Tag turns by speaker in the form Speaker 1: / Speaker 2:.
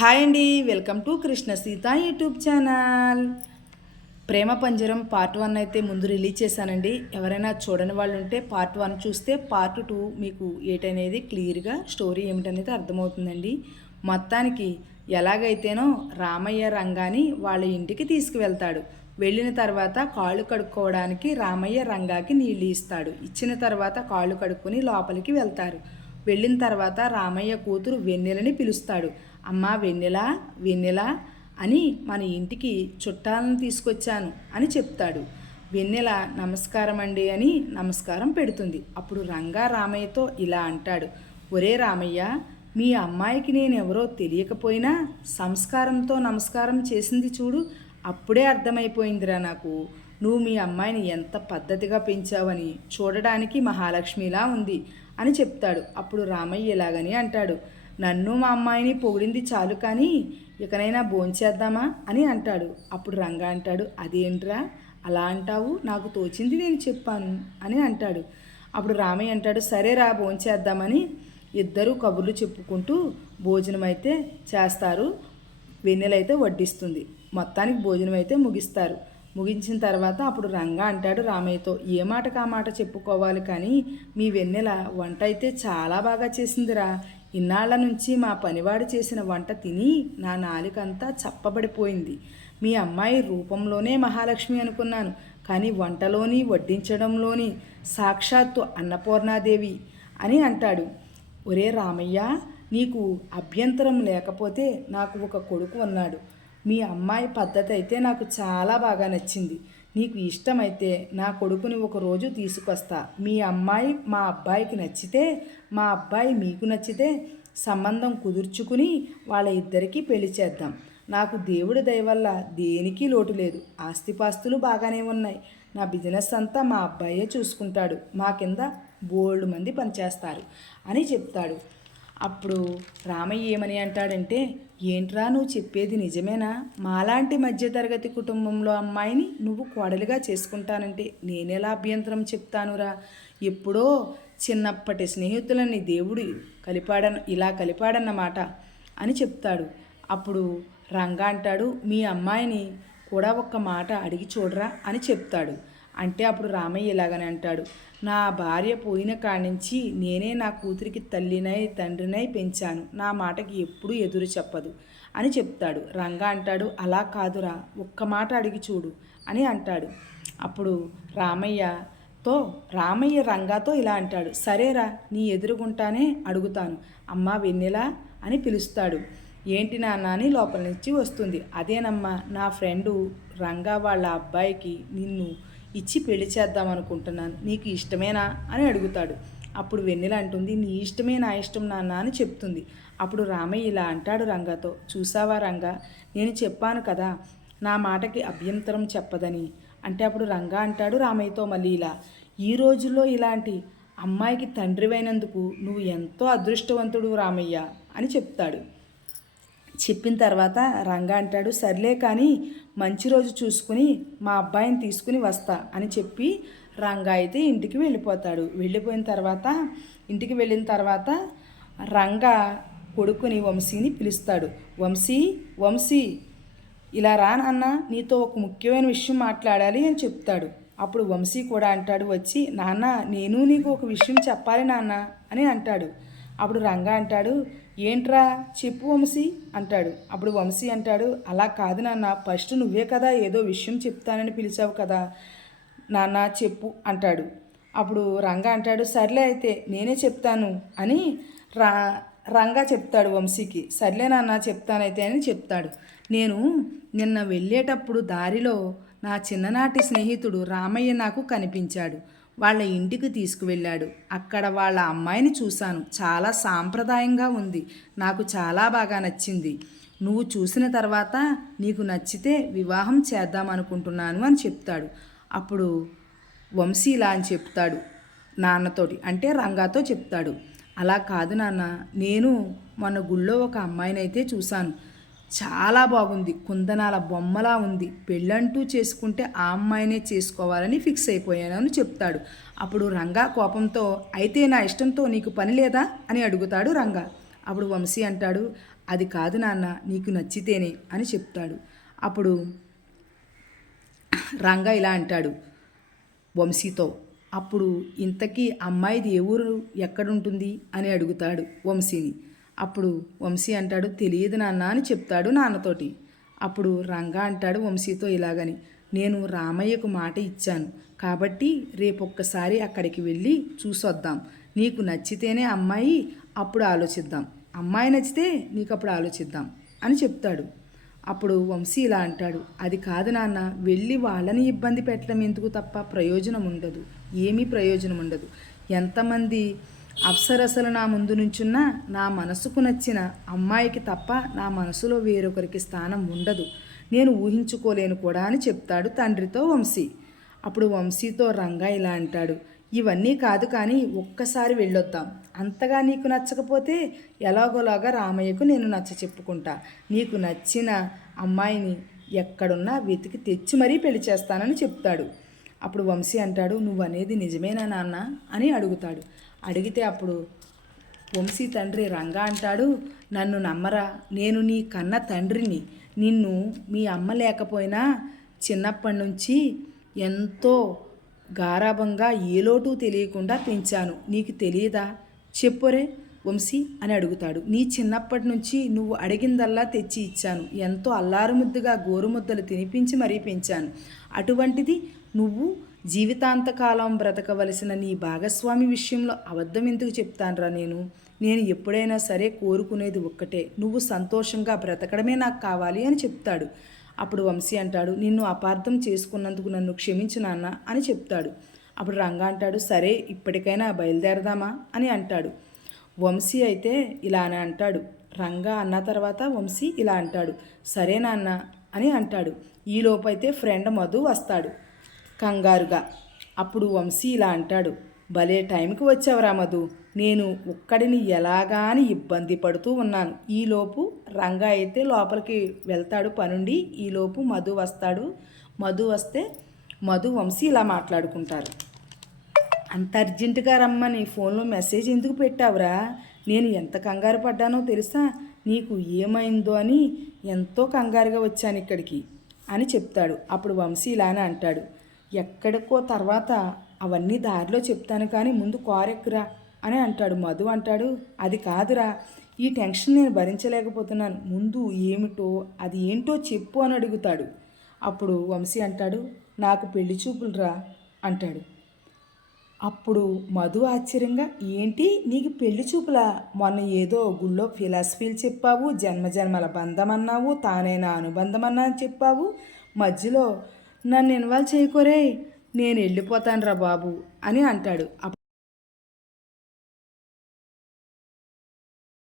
Speaker 1: Hi అండి welcome to Krishna Sita YouTube channel. Prema Panjaram part one అయితే ముందు release చేశానండి. ఎవరైనా చూడని వాళ్ళు ఉంటే పార్ట్ వన్ చూస్తే పార్ట్ టూ మీకు ఏటనేది క్లియర్గా స్టోరీ ఏమిటనేది అర్థమవుతుందండి. మొత్తానికి ఎలాగైతేనో రామయ్య రంగాని వాళ్ళ ఇంటికి తీసుకువెళ్తాడు. వెళ్ళిన తర్వాత కాళ్ళు కడుక్కోవడానికి రామయ్య రంగాకి నీళ్ళు ఇస్తాడు. ఇచ్చిన తర్వాత కాళ్ళు కడుక్కొని లోపలికి వెళ్తారు. వెళ్ళిన తర్వాత రామయ్య కూతురు వెన్నెలని పిలుస్తాడు. అమ్మా వెన్నెల వెన్నెల అని మన ఇంటికి చుట్టాలను తీసుకొచ్చాను అని చెప్తాడు. వెన్నెల నమస్కారం అండి అని నమస్కారం పెడుతుంది. అప్పుడు రంగా రామయ్యతో ఇలా అంటాడు. ఒరే రామయ్య మీ అమ్మాయికి నేను ఎవరో తెలియకపోయినా సంస్కారంతో నమస్కారం చేసింది చూడు అప్పుడే అర్థమైపోయిందిరా నాకు. నువ్వు మీ అమ్మాయిని ఎంత పద్ధతిగా పెంచావని చూడడానికి మహాలక్ష్మిలా ఉంది అని చెప్తాడు. అప్పుడు రామయ్య ఇలాగని అంటాడు. నన్ను మా అమ్మాయిని పొగిడింది చాలు కానీ ఇకనైనా భోంచేద్దామా అని అంటాడు. అప్పుడు రంగా అంటాడు అదేంట్రా? అలా అంటావు? నాకు తోచింది నేను చెప్పాను అని అంటాడు. అప్పుడు రామయ్య అంటాడు సరేరా భోంచేద్దామని ఇద్దరు కబుర్లు చెప్పుకుంటూ భోజనం అయితే చేస్తారు. వెన్నెలైతే వడ్డిస్తుంది. మొత్తానికి భోజనం అయితే ముగిస్తారు. ముగించిన తర్వాత అప్పుడు రంగా అంటాడు రామయ్యతో ఏ మాటకు ఆ మాట చెప్పుకోవాలి కానీ మీ వెన్నెల వంట అయితే చాలా బాగా చేసిందిరా. ఇన్నాళ్ళ నుంచి మా పనివాడు చేసిన వంట తిని నా నాలుకంతా చప్పబడిపోయింది. మీ అమ్మాయి రూపంలోనే మహాలక్ష్మి అనుకున్నాను కానీ వంటలోని వడ్డించడంలోని సాక్షాత్తు అన్నపూర్ణాదేవి అని అంటాడు. ఒరే రామయ్య నీకు అభ్యంతరం లేకపోతే నాకు ఒక కొడుకు ఉన్నాడు. మీ అమ్మాయి పద్ధతి అయితే నాకు చాలా బాగా నచ్చింది. నీకు ఇష్టమైతే నా కొడుకుని ఒక రోజు తీసుకొస్తా. మీ అమ్మాయి మా అబ్బాయికి నచ్చితే మా అబ్బాయి మీకు నచ్చితే సంబంధం కుదుర్చుకుని వాళ్ళ ఇద్దరికీ పెళ్ళి చేద్దాం. నాకు దేవుడి దయ వల్ల దేనికి లోటు లేదు. ఆస్తిపాస్తులు బాగానే ఉన్నాయి. నా బిజినెస్ అంతా మా అబ్బాయే చూసుకుంటాడు. మా కింద బోల్డ్ మంది పనిచేస్తారు అని చెప్తాడు. అప్పుడు రామయ్య ఏమని అంటాడంటే ఏంట్రా నువ్వు చెప్పేది నిజమేనా? మాలాంటి మధ్యతరగతి కుటుంబంలో అమ్మాయిని నువ్వు కోడలిగా చేసుకుంటానంటే నేనెలా అభ్యంతరం చెప్తానురా? ఎప్పుడో చిన్నప్పటి స్నేహితులని దేవుడు కలిపాడన ఇలా కలిపాడన్నమాట అని చెప్తాడు. అప్పుడు రంగా అంటాడు మీ అమ్మాయిని కూడా ఒక్క మాట అడిగి చూడరా అని చెప్తాడు. అంటే అప్పుడు రామయ్య ఇలాగని అంటాడు నా భార్య పోయిన కాడించి నుంచి నేనే నా కూతురికి తల్లినై తండ్రినై పెంచాను. నా మాటకి ఎప్పుడూ ఎదురు చెప్పదు అని చెప్తాడు. రంగా అంటాడు అలా కాదురా ఒక్క మాట అడిగి చూడు అని అంటాడు. అప్పుడు రామయ్యతో రామయ్య రంగాతో ఇలా అంటాడు సరేరా నీ ఎదురుగుంటానే అడుగుతాను. అమ్మా వెన్నెలా? అని పిలుస్తాడు. ఏంటి నాన్న అని లోపల నుంచి వస్తుంది. అదేనమ్మా నా ఫ్రెండు రంగా వాళ్ళ అబ్బాయికి నిన్ను ఇచ్చి పెళ్ళి చేద్దాం అనుకుంటున్నాను. నీకు ఇష్టమేనా? అని అడుగుతాడు. అప్పుడు వెన్నెల అంటుంది నీ ఇష్టమే నా ఇష్టం నాన్న అని చెప్తుంది. అప్పుడు రామయ్య ఇలా అంటాడు రంగతో చూసావా రంగా నేను చెప్పాను కదా నా మాటకి అభ్యంతరం చెప్పదని. అంటే అప్పుడు రంగా అంటాడు రామయ్యతో మళ్ళీ ఇలా ఈ రోజుల్లో ఇలాంటి అమ్మాయికి తండ్రివైనందుకు నువ్వు ఎంతో అదృష్టవంతుడు రామయ్య అని చెప్తాడు. చెప్పిన తర్వాత రంగా అంటాడు సర్లే కానీ మంచి రోజు చూసుకుని మా అబ్బాయిని తీసుకుని వస్తా అని చెప్పి రంగా అయితే ఇంటికి వెళ్ళిపోతాడు. వెళ్ళిపోయిన తర్వాత ఇంటికి వెళ్ళిన తర్వాత రంగా కొడుకుని వంశీని పిలుస్తాడు. వంశీ వంశీ ఇలా రా నాన్న నీతో ఒక ముఖ్యమైన విషయం మాట్లాడాలి అని చెప్తాడు. అప్పుడు వంశీ కూడా అంటాడు వచ్చి నాన్న నేను నీకు ఒక విషయం చెప్పాలి నాన్న అని అంటాడు. అప్పుడు రంగా అంటాడు ఏంట్రా? చెప్పు వంశీ అంటాడు. అప్పుడు వంశీ అంటాడు అలా కాదు నాన్న ఫస్ట్ నువ్వే కదా ఏదో విషయం చెప్తానని పిలిచావు కదా నాన్న చెప్పు అంటాడు. అప్పుడు రంగా అంటాడు సర్లే అయితే నేనే చెప్తాను అని రా రంగా చెప్తాడు వంశీకి. సర్లే నాన్న చెప్తానైతే అని చెప్తాడు. నేను నిన్న వెళ్ళేటప్పుడు దారిలో నా చిన్ననాటి స్నేహితుడు రామయ్య నాకు కనిపించాడు. వాళ్ళ ఇంటికి తీసుకువెళ్ళాడు. అక్కడ వాళ్ళ అమ్మాయిని చూశాను. చాలా సాంప్రదాయంగా ఉంది. నాకు చాలా బాగా నచ్చింది. నువ్వు చూసిన తర్వాత నీకు నచ్చితే వివాహం చేద్దామనుకుంటున్నాను అని చెప్తాడు. అప్పుడు వంశీ ఇలా అని చెప్తాడు నాన్నతోటి. అంటే రంగాతో చెప్తాడు. అలా కాదు నాన్న. నేను మొన్న గుళ్ళో ఒక అమ్మాయిని అయితే చూశాను. చాలా బాగుంది. కుందనాల బొమ్మలా ఉంది. పెళ్ళంటూ చేసుకుంటే ఆ అమ్మాయినే చేసుకోవాలని ఫిక్స్ అయిపోయాను అని చెప్తాడు. అప్పుడు రంగా కోపంతో అయితే నా ఇష్టంతో నీకు పని లేదా? అని అడుగుతాడు రంగా. అప్పుడు వంశీ అంటాడు అది కాదు నాన్న నీకు నచ్చితేనే అని చెప్తాడు. అప్పుడు రంగా ఇలా అంటాడు వంశీతో అప్పుడు ఇంతకీ అమ్మాయిది ఏ ఊరు? ఎక్కడుంటుంది? అని అడుగుతాడు వంశీని. అప్పుడు వంశీ అంటాడు తెలియదు నాన్న అని చెప్తాడు నాన్నతోటి. అప్పుడు రంగా అంటాడు వంశీతో ఇలాగని నేను రామయ్యకు మాట ఇచ్చాను కాబట్టి రేపొక్కసారి అక్కడికి వెళ్ళి చూసొద్దాం. నీకు నచ్చితేనే అమ్మాయి అప్పుడు ఆలోచిద్దాం. అమ్మాయి నచ్చితే నీకు అప్పుడు ఆలోచిద్దాం అని చెప్తాడు. అప్పుడు వంశీ ఇలా అంటాడు అది కాదు నాన్న వెళ్ళి వాళ్ళని ఇబ్బంది పెట్టడం ఎందుకు తప్ప ప్రయోజనం ఉండదు. ఏమీ ప్రయోజనం ఉండదు. ఎంతమంది అప్సరసలు నా ముందు నుంచున్న నా మనసుకు నచ్చిన అమ్మాయికి తప్ప నా మనసులో వేరొకరికి స్థానం ఉండదు. నేను ఊహించుకోలేను కూడా అని చెప్తాడు తండ్రితో వంశీ. అప్పుడు వంశీతో రంగా ఇలా అంటాడు ఇవన్నీ కాదు కానీ ఒక్కసారి వెళ్ళొద్దాం. అంతగా నీకు నచ్చకపోతే ఎలాగోలాగా రామయ్యకు నేను నచ్చ చెప్పుకుంటా. నీకు నచ్చిన అమ్మాయిని ఎక్కడున్నా వెతికి తెచ్చి మరీ పెళ్ళి చేస్తానని చెప్తాడు. అప్పుడు వంశీ అంటాడు నువ్వు అనేది నిజమేనా నాన్న? అని అడుగుతాడు. అడిగితే అప్పుడు వంశీ తండ్రి రంగా అంటాడు నన్ను నమ్మరా. నేను నీ కన్న తండ్రిని. నిన్ను మీ అమ్మ లేకపోయినా చిన్నప్పటి నుంచి ఎంతో గారాభంగా ఏ లోటు తెలియకుండా పెంచాను. నీకు తెలియదా? చెప్పురే వంశీ అని అడుగుతాడు. నీ చిన్నప్పటి నుంచి నువ్వు అడిగిందల్లా తెచ్చి ఇచ్చాను. ఎంతో అల్లారుముద్దుగా గోరుముద్దలు తినిపించి మరీ పెంచాను. అటువంటిది నువ్వు జీవితాంతకాలం బ్రతకవలసిన నీ భాగస్వామి విషయంలో అబద్ధం ఎందుకు చెప్తానురా నేను? నేను ఎప్పుడైనా సరే కోరుకునేది ఒక్కటే నువ్వు సంతోషంగా బ్రతకడమే నాకు కావాలి అని చెప్తాడు. అప్పుడు వంశీ అంటాడు నిన్ను అపార్థం చేసుకున్నందుకు నన్ను క్షమించు నాన్న అని చెప్తాడు. అప్పుడు రంగా అంటాడు సరే ఇప్పటికైనా బయలుదేరదామా అని అంటాడు. వంశీ అయితే ఇలానే అంటాడు. రంగా అన్న తర్వాత వంశీ ఇలా అంటాడు సరే నాన్న అని అంటాడు. ఈలోపైతే ఫ్రెండ్ మధు వస్తాడు. కంగారుగా. అప్పుడు వంశీ ఇలా అంటాడు భలే టైంకి వచ్చావురా మధు. నేను ఒక్కడిని ఎలాగాని ఇబ్బంది పడుతూ ఉన్నాను. ఈలోపు రంగా అయితే లోపలికి వెళ్తాడు పనుండి. ఈలోపు మధు వస్తాడు. మధు వస్తే మధు వంశీ ఇలా మాట్లాడుకుంటారు. అంత అర్జెంటుగా రమ్మని ఫోన్లో మెసేజ్ ఎందుకు పెట్టావురా? నేను ఎంత కంగారు పడ్డానో తెలుసా? నీకు ఏమైందో అని ఎంతో కంగారుగా వచ్చాను ఇక్కడికి అని చెప్తాడు. అప్పుడు వంశీ ఇలానే అంటాడు. ఎక్కడికో తర్వాత అవన్నీ దారిలో చెప్తాను కానీ ముందు కారెక్కురా అని అంటాడు. మధు అంటాడు అది కాదురా. ఈ టెన్షన్ నేను భరించలేకపోతున్నాను. ముందు ఏమిటో అది ఏంటో చెప్పు అని అడుగుతాడు. అప్పుడు వంశీ అంటాడు నాకు పెళ్ళి చూపులురా అంటాడు. అప్పుడు మధు ఆశ్చర్యంగా ఏంటి నీకు పెళ్ళి చూపులా? మొన్న ఏదో గుళ్ళో ఫిలాసఫీలు చెప్పావు జన్మజన్మల బంధం అన్నావు తానైనా అనుబంధం అన్నా అని చెప్పావు. మధ్యలో నన్ను ఇన్వాల్వ్ చేయకోరే నేను వెళ్ళిపోతాను రా బాబు అని అంటాడు.